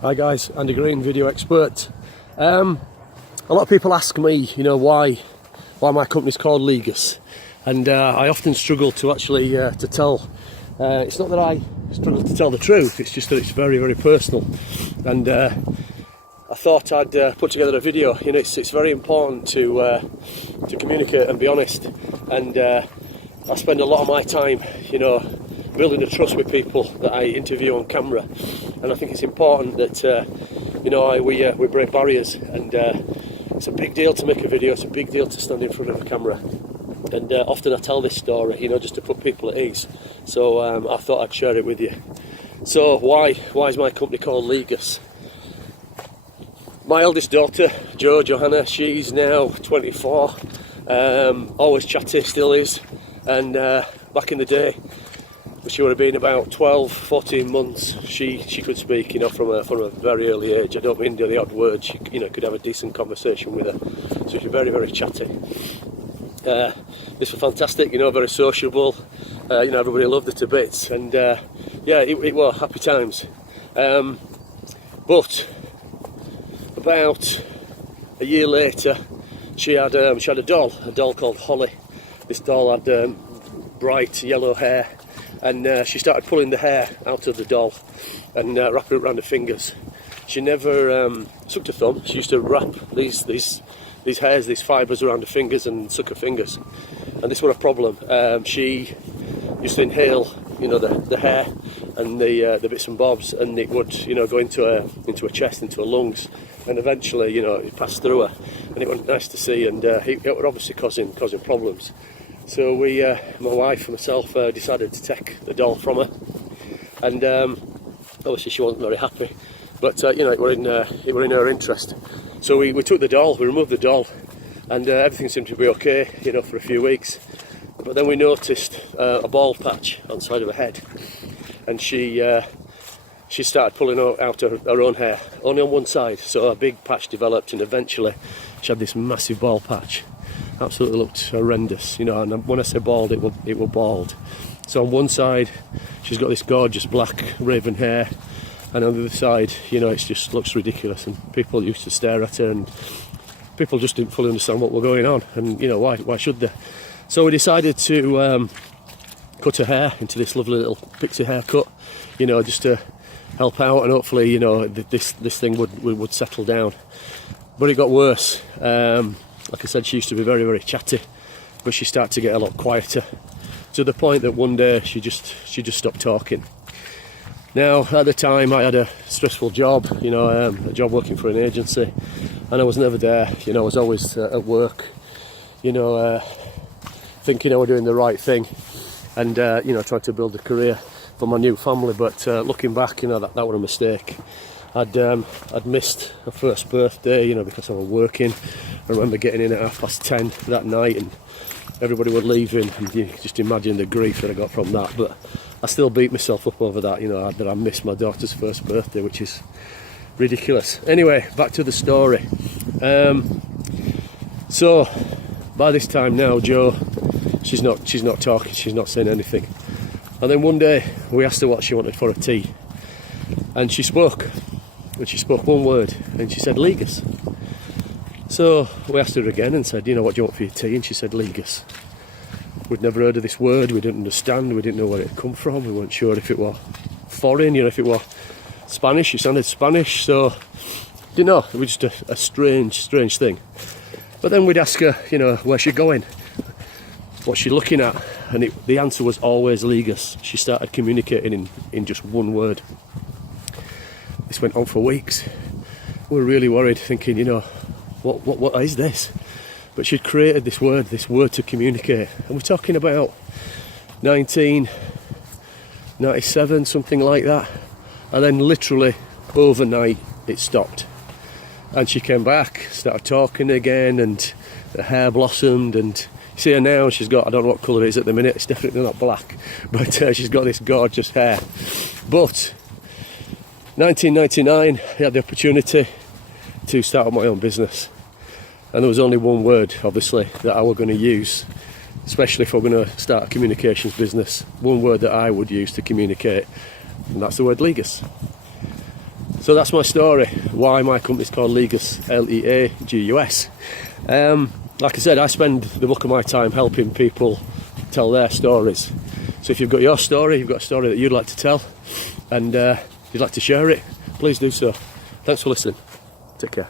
Hi guys, Andy Green, video expert. A lot of people ask me, why my company's called Legus, and I often struggle to actually to tell. It's not that I struggle to tell the truth; it's just that it's very, very personal. And I thought I'd put together a video. It's very important to communicate and be honest. And I spend a lot of my time, building a trust with people that I interview on camera. And I think it's important that we break barriers, and it's a big deal to make a video. It's a big deal to stand in front of a camera, and often I tell this story, just to put people at ease. So I thought I'd share it with you. So why is my company called Legus? My eldest daughter, Johanna, she's now 24. Always chatty, still is, and back in the day, she would have been about 12, 14 months. She could speak, from a very early age. I don't mean the odd word. She, could have a decent conversation with her. So she's very, very chatty. This was fantastic, very sociable. Everybody loved her to bits, and it was happy times. But about a year later, she had a doll called Holly. This doll had bright yellow hair. And she started pulling the hair out of the doll and wrapping it around her fingers. She never sucked her thumb. She used to wrap these hairs, these fibres around her fingers and suck her fingers. And this was a problem. She used to inhale, the hair and the bits and bobs, and it would, go into her chest, into her lungs, and eventually, it passed through her, and it wasn't nice to see, and it was obviously causing problems. So we, my wife and myself, decided to take the doll from her, and obviously she wasn't very happy, but it were in her interest. So we took the doll, we removed the doll, and everything seemed to be okay, for a few weeks. But then we noticed a bald patch on the side of her head, and she started pulling out her own hair, only on one side. So a big patch developed, and eventually she had this massive bald patch. Absolutely looked horrendous, and when I say bald, it was bald. So on one side she's got this gorgeous black raven hair, and on the other side, it just looks ridiculous, and people used to stare at her, and people just didn't fully understand what was going on, and why should they? So we decided to cut her hair into this lovely little pixie haircut, just to help out, and hopefully this thing would settle down. But it got worse. Like I said, she used to be very, very chatty, but she started to get a lot quieter, to the point that one day she just stopped talking. Now, at the time, I had a stressful job, a job working for an agency, and I was never there. I was always at work, thinking I was doing the right thing, and trying to build a career for my new family. But looking back, that was a mistake. I'd missed her first birthday, because I was working. I remember getting in at 10:30 that night, and everybody was leaving, and you just imagine the grief that I got from that. But I still beat myself up over that, that I missed my daughter's first birthday, which is ridiculous. Anyway, back to the story. So by this time now, Jo, she's not talking, she's not saying anything. And then one day we asked her what she wanted for a tea, and she spoke. And she spoke one word, and she said Legus. So we asked her again and said, what do you want for your tea? And she said Legus. We'd never heard of this word, we didn't understand, we didn't know where it had come from, we weren't sure if it was foreign, if it was Spanish. It sounded Spanish, so didn't know. It was just a strange thing. But then we'd ask her, where's she going? What's she looking at? And the answer was always Legus. She started communicating in just one word. This went on for weeks. We were really worried, thinking, what is this? But she'd created this word to communicate. And we're talking about 1997, something like that. And then literally overnight, it stopped. And she came back, started talking again, and the hair blossomed. And you see her now, she's got, I don't know what colour it is at the minute, it's definitely not black. But she's got this gorgeous hair. But 1999, I had the opportunity to start up my own business, and there was only one word, obviously, that I was going to use, especially if we're going to start a communications business. One word that I would use to communicate, and that's the word Legus. So that's my story, why my company's called Leagus, Leagus. Like I said, I spend the bulk of my time helping people tell their stories. So if you've got your story, you've got a story that you'd like to tell, and you'd like to share it, please do so. Thanks for listening. Take care.